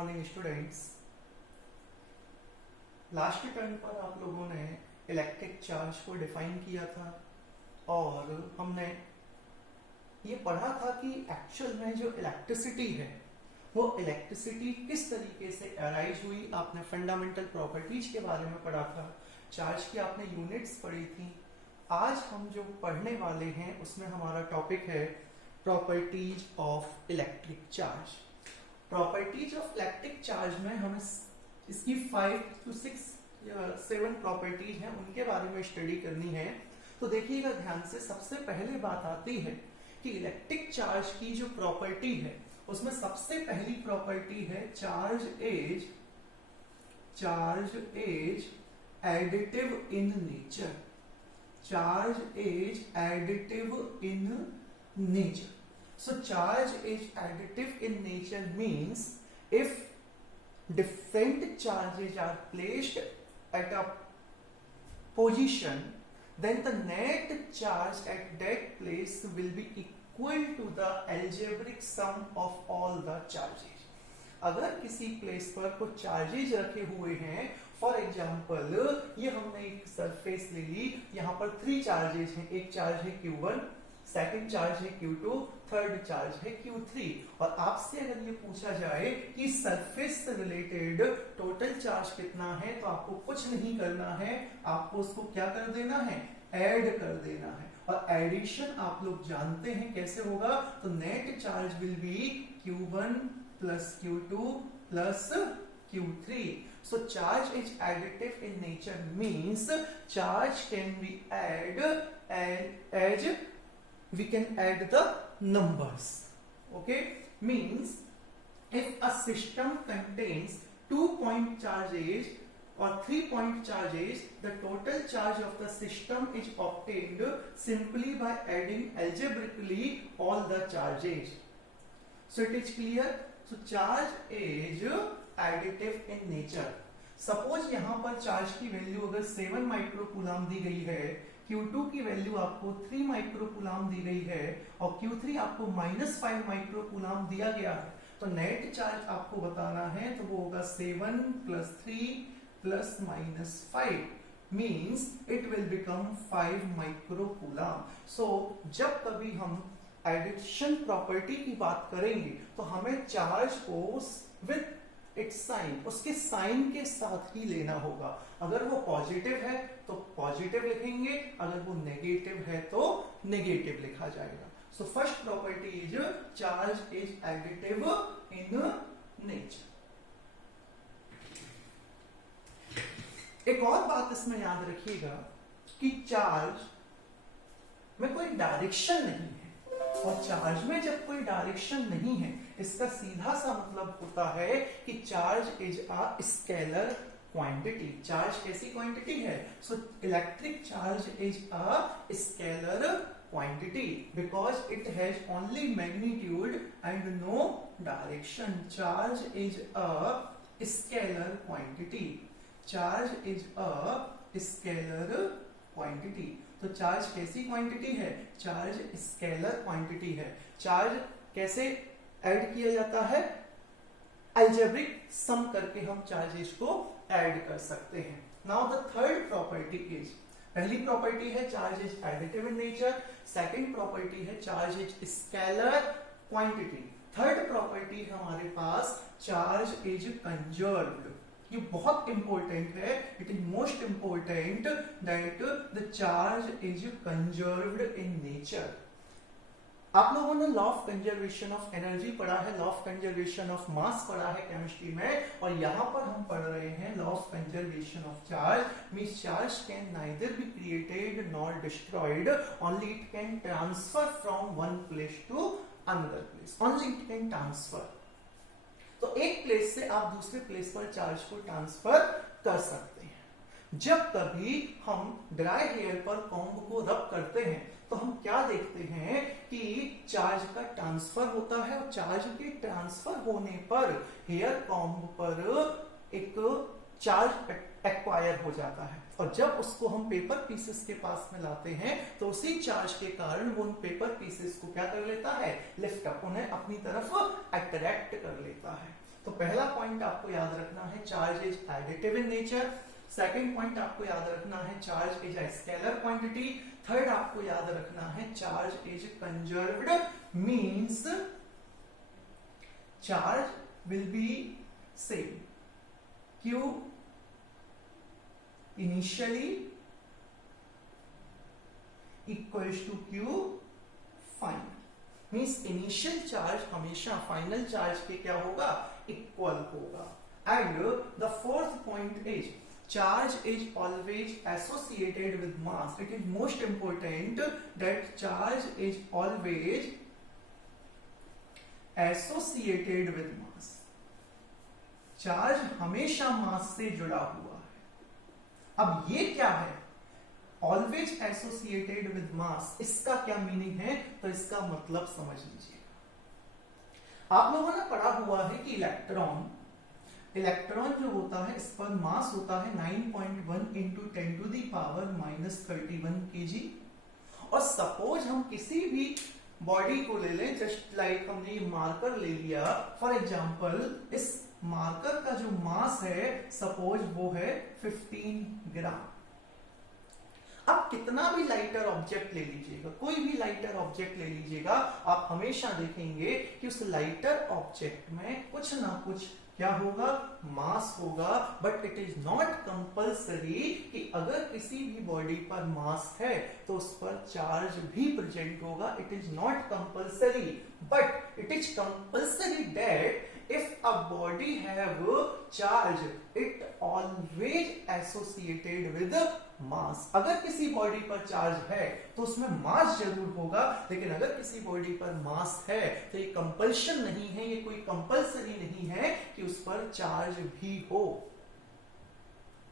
Morning students. Last turn पर आप लोगों ने इलेक्ट्रिक चार्ज को डिफाइन किया था और हमने ये पढ़ा था कि एक्चुअल में जो इलेक्ट्रिसिटी है वो इलेक्ट्रिसिटी किस तरीके से अराइज हुई। आपने फंडामेंटल प्रॉपर्टीज के बारे में पढ़ा था, चार्ज की आपने यूनिट्स पढ़ी थी। आज हम जो पढ़ने वाले हैं उसमें हमारा टॉपिक है properties of electric charge. Properties of electric charge में हमें इसकी 5 to 6 या 7 प्रॉपर्टीज हैं, उनके बारे में स्टडी करनी है। तो देखिएगा ध्यान से, सबसे पहले बात आती है कि इलेक्ट्रिक चार्ज की जो प्रॉपर्टी है उसमें सबसे पहली प्रॉपर्टी है charge is additive in nature. Charge is additive in nature. So charge is additive in nature means if different charges are placed at a position, then the net charge at that place will be equal to the algebraic sum of all the charges. अगर किसी place पर कुछ charges रखे हुए हैं, for example ये हमने एक सरफेस ले ली, यहाँ पर 3 चार्जेज हैं। एक चार्ज है Q1, सेकंड चार्ज है Q2, थर्ड चार्ज है Q3। और आपसे अगर ये पूछा जाए कि सरफेस से रिलेटेड टोटल चार्ज कितना है, तो आपको कुछ नहीं करना है, आपको उसको क्या कर देना है, ऐड कर देना है। और एडिशन आप लोग जानते हैं कैसे होगा, तो net charge will be Q1 plus Q2 plus Q3। So charge is additive in nature means charge can be added and as we can add the numbers. Okay, means if a system contains 2-point charges or 3-point charges, the total charge of the system is obtained simply by adding algebraically all the charges. So it is clear. So charge is additive in nature. Suppose यहाँ पर charge की value अगर 7 microcoulomb दी गई है, Q2 की value आपको 3 microcoulomb दी गई है और Q3 आपको -5 माइक्रोकूलम दिया गया है, तो नेट चार्ज आपको बताना है, तो वो होगा 7 + 3 + -5 means it will become 5 microcoulomb. So जब कभी हम एडिशन प्रॉपर्टी की बात करेंगे तो हमें चार्ज को विद इट्स साइन, उसके साइन के साथ ही लेना होगा। अगर वो पॉजिटिव है तो पॉजिटिव लिखेंगे, अगर वो नेगेटिव है तो नेगेटिव लिखा जाएगा। So first property is charge is additive in nature. एक और बात इसमें याद रखिएगा कि चार्ज में कोई डायरेक्शन नहीं है, और चार्ज में जब कोई डायरेक्शन नहीं है, इसका सीधा सा मतलब होता है कि charge is a scalar quantity. Charge कैसी क्वांटिटी है? So electric charge is a scalar quantity because it has only magnitude and no direction. Charge is a scalar quantity. Charge is a scalar quantity. तो charge कैसी quantity है? Charge scalar quantity है। Charge कैसे add किया जाता है? Algebraic सम करके हम चार्जेस को ऐड कर सकते हैं। Now the third property is, पहली प्रॉपर्टी है charge is additive in nature, second property है charge is scalar quantity, third property हमारे पास चार्ज इज कंजर्व्ड। ये बहुत इंपॉर्टेंट है, it is most important that the charge is conserved in nature. आप लोगों ने law of conservation of energy पढ़ा है, law of conservation of mass पढ़ा है केमिस्ट्री में, और यहां पर हम पढ़ रहे हैं law of conservation of charge. Means charge can neither be created nor destroyed, only it can transfer from one place to another place, only it can transfer. तो एक प्लेस से आप दूसरे प्लेस पर चार्ज को ट्रांसफर कर सकते हैं। जब कभी हम ड्राई हेयर पर कॉम्ब को रब करते हैं तो हम क्या देखते हैं कि चार्ज का ट्रांसफर होता है, और चार्ज के ट्रांसफर होने पर हेयर कॉम्ब पर एक चार्ज एक्वायर हो जाता है, और जब उसको हम पेपर पीसेस के पास में लाते हैं तो उसी चार्ज के कारण वो उन पेपर पीसेस को क्या कर लेता है, लिफ्ट अप, उन्हें अपनी तरफ अट्रैक्ट कर लेता है। तो पहला पॉइंट आपको याद रखना है, charge is additive in nature. Second point आपको याद रखना है, charge is a scalar quantity. Third आपको याद रखना है, charge is conserved, means charge will be same Q initially equals to Q final, means initial charge हमेशा फाइनल चार्ज के क्या होगा, इक्वल होगा। And the fourth point is charge is always associated with mass. It is most important that charge is always associated with mass. Charge हमेशा मास से जुड़ा हुआ है। अब ये क्या है, ऑलवेज एसोसिएटेड विद मास, इसका क्या मीनिंग है, तो इसका मतलब समझ लीजिए। आप लोगों ने पढ़ा हुआ है कि इलेक्ट्रॉन जो होता है, इस पर मास होता है 9.1 into 10 to the power -31 kg। और सपोज हम किसी भी बॉडी को ले लें, जस्ट लाइक हमने ये मार्कर ले लिया, फॉर एग्जांपल इस मार्कर का जो मास है सपोज वो है 15 ग्राम। अब कितना भी लाइटर ऑब्जेक्ट ले लीजिएगा, कोई भी लाइटर ऑब्जेक्ट ले लीजिएगा, आप हमेशा देखेंगे कि उस लाइटर ऑब्जेक्ट में कुछ ना कुछ क्या होगा, मास होगा। But it is not compulsory कि अगर किसी भी बॉडी पर मास है तो उस पर चार्ज भी प्रेजेंट होगा। It is not compulsory, but it is compulsory that if a body have charge, it always associated with mass. अगर किसी बॉडी पर चार्ज है तो उसमें मास जरूर होगा, लेकिन अगर किसी बॉडी पर मास है तो ये कंपल्शन नहीं है, ये कोई कंपल्सरी नहीं है कि उस पर चार्ज भी हो।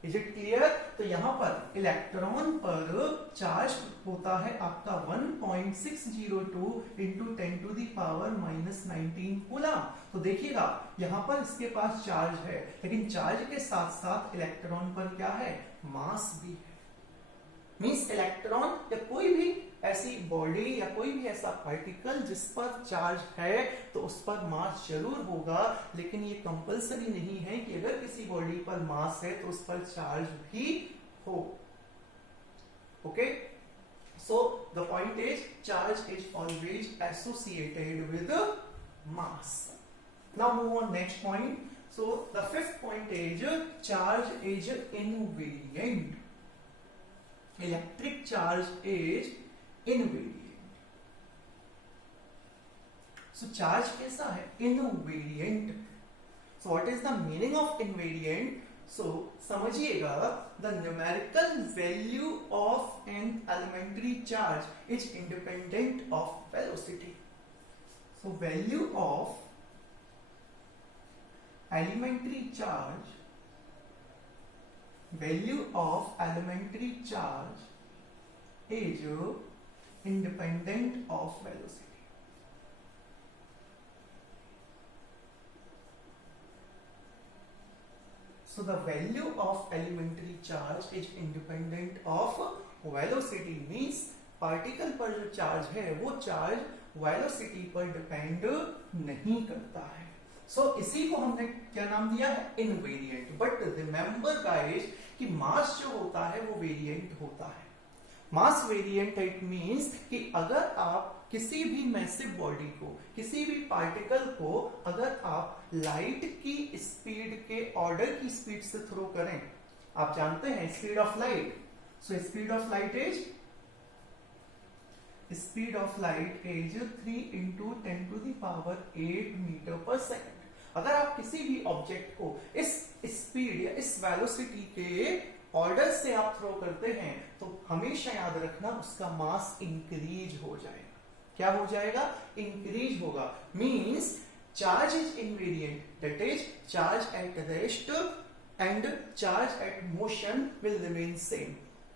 Is it clear? तो यहां पर इलेक्ट्रॉन पर चार्ज होता है आपका 1.602 into 10 to the power -19 coulomb. तो देखिएगा यहां पर इसके पास चार्ज है, लेकिन चार्ज के साथ साथ इलेक्ट्रॉन पर क्या है, मास भी है। मींस इलेक्ट्रॉन या कोई भी ऐसी बॉडी या कोई भी ऐसा पार्टिकल जिस पर चार्ज है तो उस पर मास जरूर होगा, लेकिन ये कंपल्सरी नहीं है कि अगर किसी बॉडी पर मास है तो उस पर चार्ज भी हो। Okay, so the point is charge is always associated with mass. Now move on next point. So the fifth point is charge is invariant. Electric charge is invariant. So charge कैसा है, invariant. So what is the meaning of invariant? So समझिएगा, the numerical value of an elementary charge is independent of velocity. So value of elementary charge, value of elementary charge is independent of velocity. So the value of elementary charge is independent of velocity, means particle पर जो charge है वो charge velocity पर depend नहीं करता है। सो इसी को हमने क्या नाम दिया है, इनवेरिएंट। बट रिमेंबर गाइस कि मास जो होता है वो वेरिएंट होता है। मास वेरिएंट इट मींस कि अगर आप किसी भी मैसिव बॉडी को, किसी भी पार्टिकल को अगर आप लाइट की स्पीड के ऑर्डर की स्पीड से थ्रो करें, आप जानते हैं speed of light. So speed of light is 3 into 10 to the power 8 metre पर सेकेंड। अगर आप किसी भी ऑब्जेक्ट को इस स्पीड या इस वेलोसिटी के ऑर्डर से आप थ्रो करते हैं तो हमेशा याद रखना उसका मास इंक्रीज हो जाएगा। क्या हो जाएगा, इंक्रीज होगा। Means charge is invariant, that is charge at rest and charge at motion will remain same.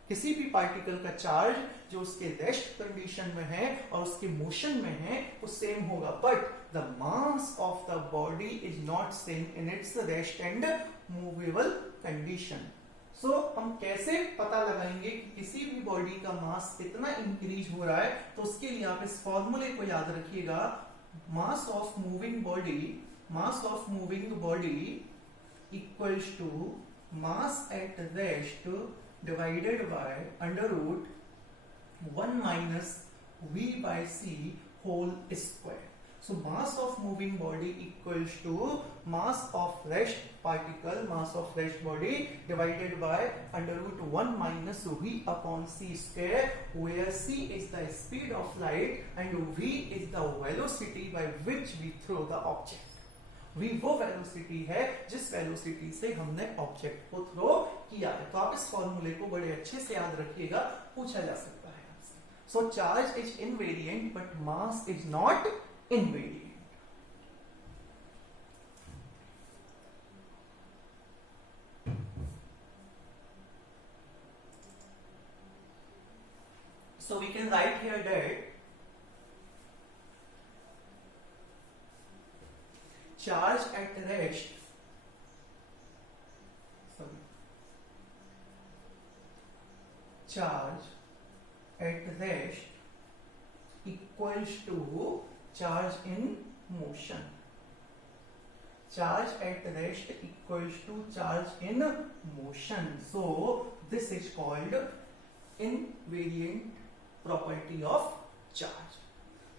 किसी भी पार्टिकल का चार्ज जो उसके रेस्ट कंडीशन में है और उसके मोशन में है वो सेम होगा, but the mass of the body is not same in its rest and movable condition. So हम कैसे पता लगाएंगे कि किसी भी बॉडी का मास कितना इंक्रीज हो रहा है, तो उसके लिए आप इस फॉर्मूले को याद रखिएगा। Mass of moving body mass of moving body equals to mass at rest divided by under root 1 minus v by c whole square. So mass of moving body equals to mass of rest particle, mass of rest body divided by under root 1 minus v upon c square, where c is the speed of light and v is the velocity by which we throw the object. v वो velocity है जिस velocity से हमने object को throw किया है. तो आप इस फॉर्मूले को बड़े अच्छे से याद रखिएगा, पूछा जा सकता है आपसे. So charge is invariant but mass is not invariant. So we can write here that charge at rest, charge at rest equals to charge in motion. Charge at rest equals to charge in motion. So this is called invariant property of charge.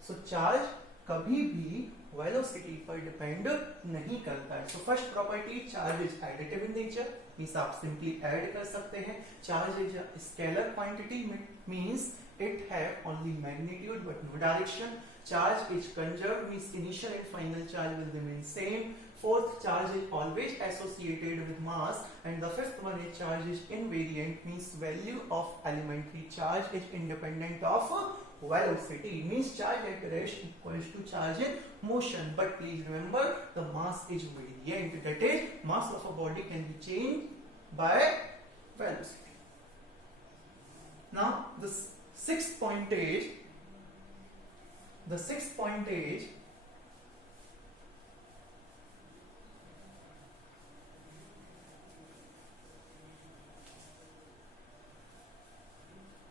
So charge कभी भी velocity पर depend नहीं करता है. So first property, charge is additive in nature, means आप simply add कर सकते हैं. Charge is a scalar quantity, means it have only magnitude but no direction. Charge is conserved, means initial and final charge will remain same. Fourth, charge is always associated with mass. And the fifth one is charge is invariant, means value of elementary charge is independent of velocity, means charge at rest equals to charge in motion. But please remember, the mass is variant, that is mass of a body can be changed by velocity. Now the sixth point is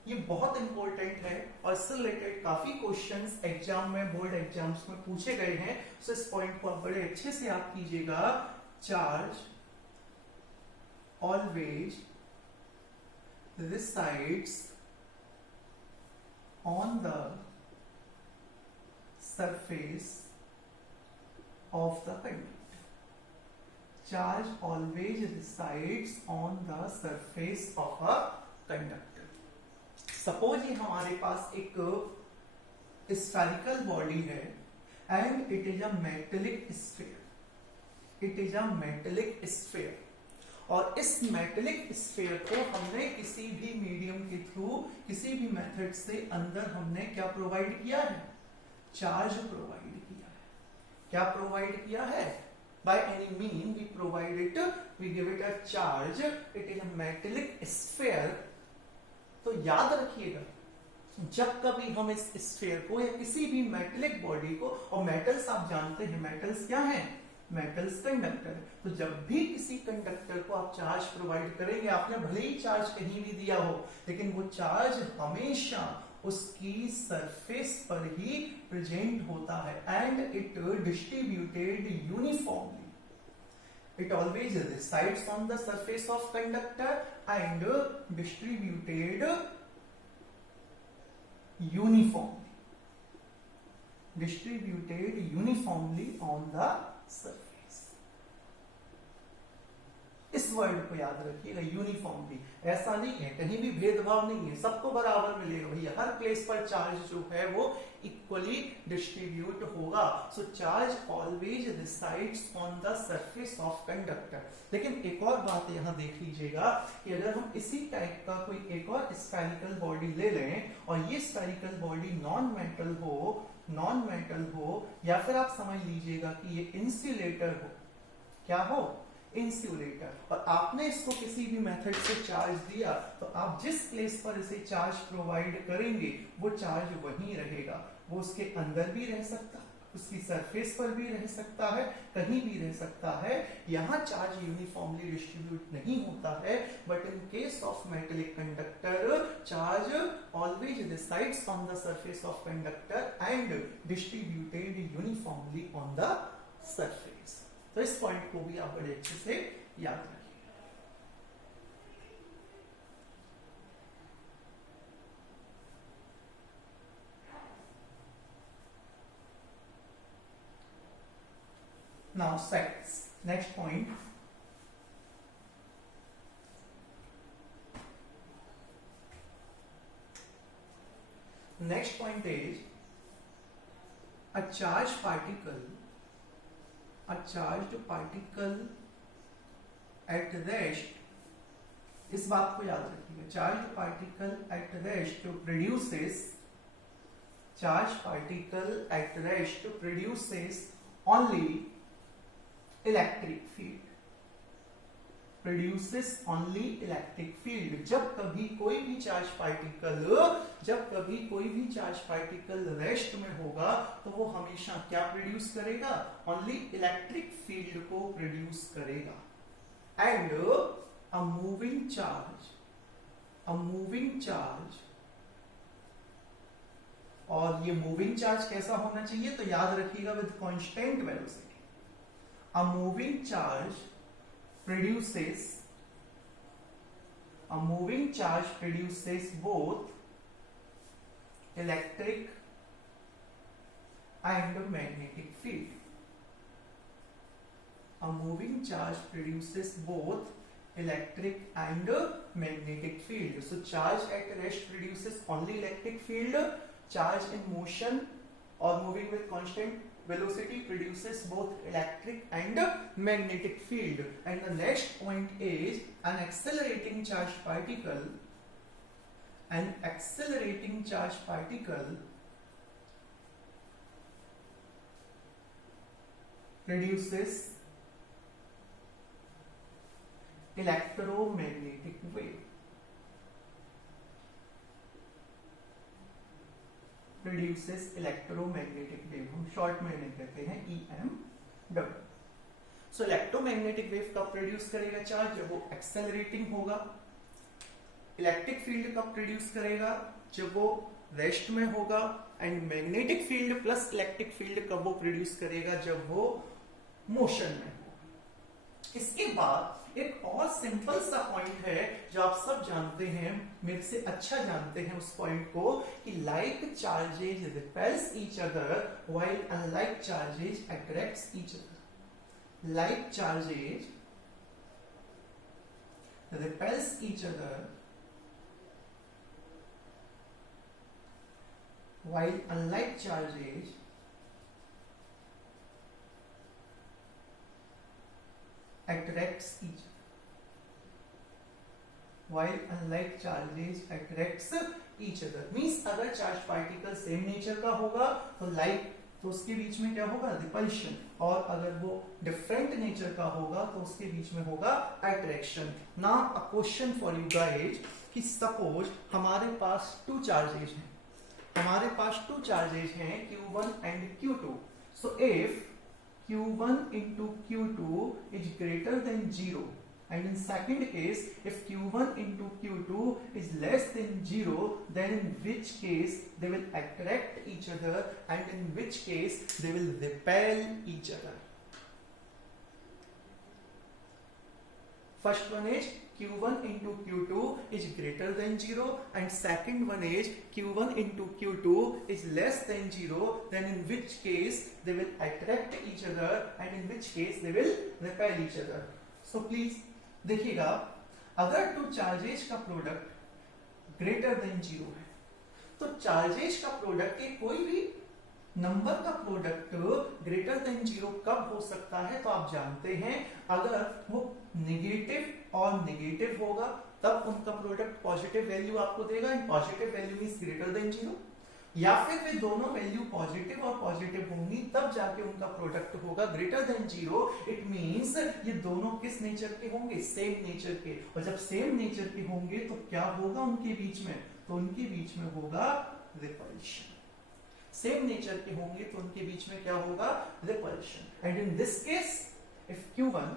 ये बहुत important है और इससे related काफी questions exam में, board exams में पूछे गए हैं. सो इस पॉइंट को आप बड़े अच्छे से याद कीजिएगा. Charge always resides on the surface of the conductor. Charge always resides on the surface of a conductor. Suppose ये हमारे पास एक spherical body है and it is a metallic sphere. It is a metallic sphere. और इस metallic sphere को हमने किसी भी मीडियम के थ्रू, किसी भी मेथड से अंदर हमने क्या प्रोवाइड किया है? चार्ज प्रोवाइड किया है. क्या प्रोवाइड किया है? By any mean we provide it, we give it a charge. It is a metallic sphere. तो याद रखिएगा, जब कभी हम इस स्फीयर को या किसी भी मेटेलिक बॉडी को, और मेटल्स आप जानते हैं, मेटल्स क्या हैं? Metals conductor. तो जब भी किसी कंडक्टर को आप चार्ज प्रोवाइड करेंगे, आपने भले ही चार्ज कहीं भी दिया हो, लेकिन वो चार्ज हमेशा उसकी सरफेस पर ही प्रेजेंट होता है. And it distributed uniformly. It always resides on the surface of conductor and distributed uniformly. Distributed uniformly on the surface. इस वर्ड को याद रखिएगा, यूनिफॉर्मली. ऐसा नहीं है, कहीं भी भेदभाव नहीं है, सबको बराबर मिलेगा भैया. हर प्लेस पर चार्ज जो है वो इक्वली डिस्ट्रीब्यूट होगा. So charge always resides on the surface of conductor. लेकिन एक और बात यहां देख लीजिएगा कि अगर हम इसी टाइप का कोई एक और स्फेरिकल बॉडी ले लें और ये स्फेरिकल बॉडी नॉन मेटल हो, या फिर आप समझ लीजिएगा कि ये इंसुलेटर हो. क्या हो? इंसुलेटर. और आपने इसको किसी भी मेथड से चार्ज दिया, तो आप जिस प्लेस पर इसे चार्ज प्रोवाइड करेंगे वो चार्ज वहीं रहेगा. वो उसके अंदर भी रह सकता है, उसकी सरफेस पर भी रह सकता है, कहीं भी रह सकता है. यहां चार्ज यूनिफॉर्मली डिस्ट्रीब्यूट नहीं होता है. But in case of metallic conductor, charge always resides on the surface of conductor and distributed uniformly on the surface. तो इस पॉइंट को भी आप बड़े अच्छे से याद रखिए। Now sects. Next point. Next point is a charged particle at rest. इस बात को याद रखिएगा, charged particle at rest produces only electric field. जब कभी कोई भी चार्ज पार्टिकल रेस्ट में होगा तो वो हमेशा क्या प्रोड्यूस करेगा? ओनली इलेक्ट्रिक फील्ड को प्रोड्यूस करेगा। एंड अ मूविंग चार्ज, और ये मूविंग चार्ज कैसा होना चाहिए? तो याद रखिएगा, with constant velocity. A moving charge produces both electric and magnetic field. A moving charge produces both electric and magnetic field. So charge at rest produces only electric field. Charge in motion or moving with constant velocity produces both electric and magnetic field. And the next point is an accelerating charged particle produces electromagnetic wave. हम short में नहीं कहते हैं, EMW। सो electromagnetic wave कब produce करेगा charge? जब वो accelerating होगा। इलेक्ट्रिक फील्ड कब प्रोड्यूस करेगा? जब वो रेस्ट में होगा। And magnetic field plus electric field कब वो प्रोड्यूस करेगा? जब वो मोशन में होगा। इसके बाद एक और सिंपल सा पॉइंट है जो आप सब जानते हैं, मेरे से अच्छा जानते हैं उस पॉइंट को, कि like charges repels each other while unlike charges attracts each other. Like charges repels each other while unlike charges attracts each other. While unlike charges attracts each other means अगर चार्ज पार्टिकल सेम नेचर का होगा तो तो उसके बीच में क्या होगा? Repulsion. और अगर वो डिफरेंट नेचर का होगा तो उसके बीच में होगा attraction. Now a question for you guys, कि सपोज हमारे पास टू चार्जेस हैं, Q1 and Q2. So if Q1 into Q2 is greater than 0, and in second case if Q1 into Q2 is less than 0, then in which case they will attract each other and in which case they will repel each other. First one is Q1 into Q2 is greater than 0, and second one is Q1 into Q2 is less than 0, then in which case they will attract each other and in which case they will repel each other. So please देखिएगा, अगर two charges का product greater than 0 है तो charges का product के कोई भी number का प्रोडक्ट ग्रेटर देन 0 कब हो सकता है? तो आप जानते हैं, अगर वो नेगेटिव और नेगेटिव होगा तब उनका प्रोडक्ट पॉजिटिव वैल्यू आपको देगा, and positive value is greater than 0, या फिर वे दोनों वैल्यू पॉजिटिव और पॉजिटिव होंगी तब जाके उनका प्रोडक्ट होगा ग्रेटर देन 0। इट मींस ये दोनों किस नेचर के होंगे? सेम नेचर के। और जब सेम नेचर के होंगे तो क्या होगा उनके बीच में? तो उनके बीच में होगा रिपल्शन। सेम नेचर के होंगे तो उनके बीच में क्या होगा? Repulsion. And in this case if Q1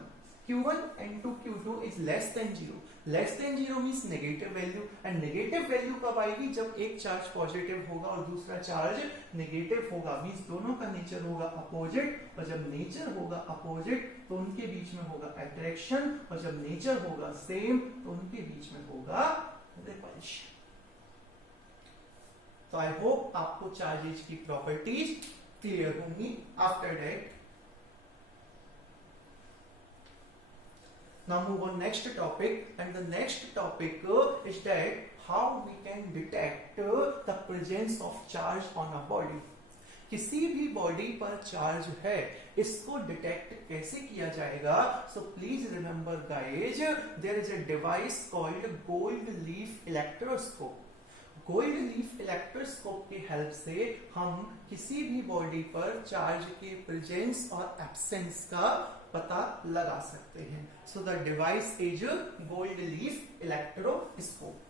Q1 into Q2 is less than 0. Less than 0 means negative value, and negative value कब आएगी? जब एक चार्ज पॉजिटिव होगा और दूसरा चार्ज नेगेटिव होगा, मींस दोनों का नेचर होगा अपोजिट, और जब नेचर होगा अपोजिट तो उनके बीच में होगा अट्रैक्शन, और जब नेचर होगा सेम तो उनके बीच में होगा रिपल्शन। तो आई होप आपको चार्जेज की प्रॉपर्टीज क्लियर होंगी। After that now move on next topic, and the next topic is that how we can detect the presence of charge on a body. किसी भी बॉडी पर charge है, इसको detect कैसे किया जाएगा? So please remember guys, there is a device called gold leaf electroscope. Gold leaf electroscope की help से हम किसी भी बॉडी पर चार्ज के प्रेजेंस और एब्सेंस का पता लगा सकते हैं। So the device is gold leaf electroscope.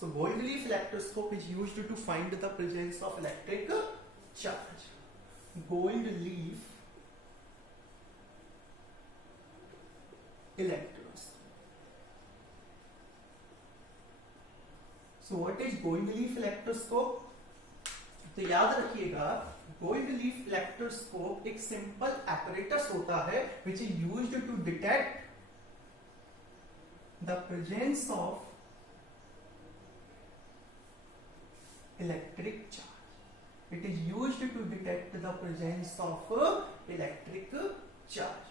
So gold leaf electroscope is used to find the presence of electric charge. Gold leaf electroscope. So what is gold leaf electroscope? तो याद रखिएगा, gold leaf electroscope एक simple apparatus होता है which is used to detect the presence of electric charge. It is used to detect the presence of electric charge.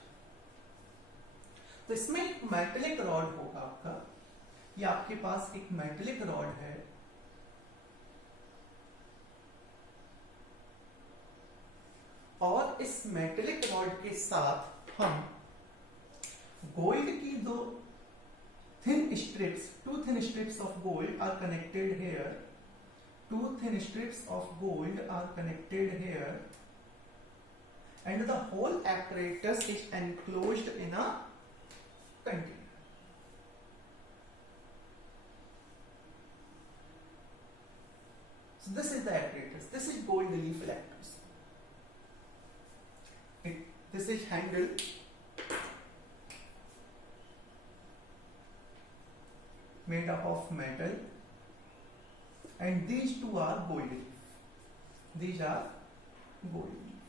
तो इसमें एक metallic rod होगा आपका, ये आपके पास एक मेटेलिक रॉड है, और इस मेटेलिक रॉड के साथ हम गोल्ड की दो thin strips, two thin strips of gold are connected here. Two thin strips of gold are connected here, and the whole apparatus is enclosed in a container. So this is the apparatus. This is gold leaf electroscope. This is handle. Made up of metal. And these two are gold leaf. These are gold leaf.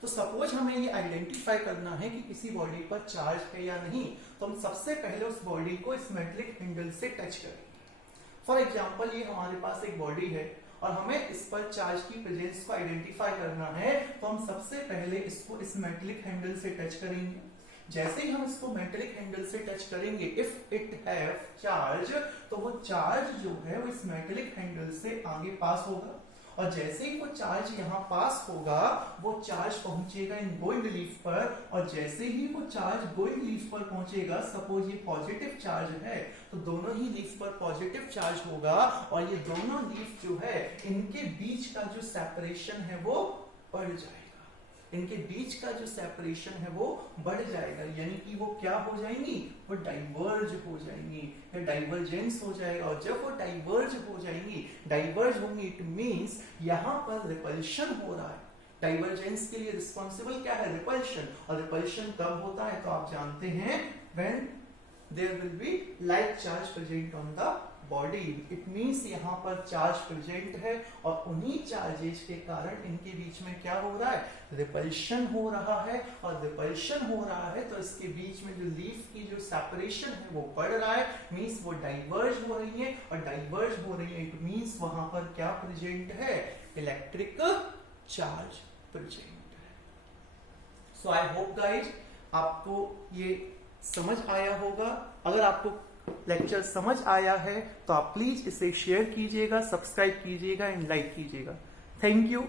तो suppose हमें ये identify करना है कि किसी body पर charge है या नहीं, तो हम सबसे पहले उस बॉडी को इस मेटेलिक हैंडल से टच करेंगे। फॉर एग्जांपल ये हमारे पास एक बॉडी है और हमें इस पर चार्ज की प्रेजेंस को आइडेंटिफाई करना है, तो हम सबसे पहले इसको इस मेटेलिक हैंडल से टच करेंगे। जैसे ही हम इसको मेटेलिक हैंडल से टच करेंगे, इफ इट हैव चार्ज, तो वो चार्ज जो है वो इस मेटेलिक हैंडल से आगे पास होगा, और जैसे ही वो चार्ज यहाँ पास होगा, वो चार्ज पहुंचेगा इन गोल्ड लीफ पर, और जैसे ही वो चार्ज गोल्ड लीफ पर पहुंचेगा, सपोज ये पॉजिटिव चार्ज है, तो दोनों ही लीफ पर पॉजिटिव चार्ज होगा, और ये दोनों लीफ जो है इनके बीच का जो सेपरेशन है वो बढ़ जाएगा। इनके बीच का जो सेपरेशन है वो बढ़ जाएगा, यानी कि वो क्या हो जाएंगी, वो डाइवर्ज हो जाएंगी, या डाइवर्जेंस हो जाएगा। और जब वो डाइवर्ज हो जाएंगी, डाइवर्ज होंगी, इट मींस यहाँ पर रिपल्शन हो रहा है। डाइवर्जेंस के लिए रिस्पॉन्सिबल क्या है, रिपल्शन। और रिपल्शन कब होता है, तो आप जानते हैं, when there will be like charge present on the body. It means यहाँ पर चार्ज प्रेजेंट है, और उन्हीं चार्जेस के कारण इनके बीच में क्या हो रहा है, रिपल्शन हो रहा है। और रिपल्शन हो रहा है तो इसके बीच में जो लीफ की जो सेपरेशन है वो बढ़ रहा है, मींस वो डाइवर्ज हो रही है, और डाइवर्ज हो रही है इट मींस वहां पर क्या प्रेजेंट है, इलेक्ट्रिक चार्ज प्रेजेंट है। सो आई होप गाइज आपको ये समझ आया होगा। अगर आपको लेक्चर समझ आया है तो आप प्लीज इसे शेयर कीजिएगा, सब्सक्राइब कीजिएगा एंड लाइक कीजिएगा। Thank you.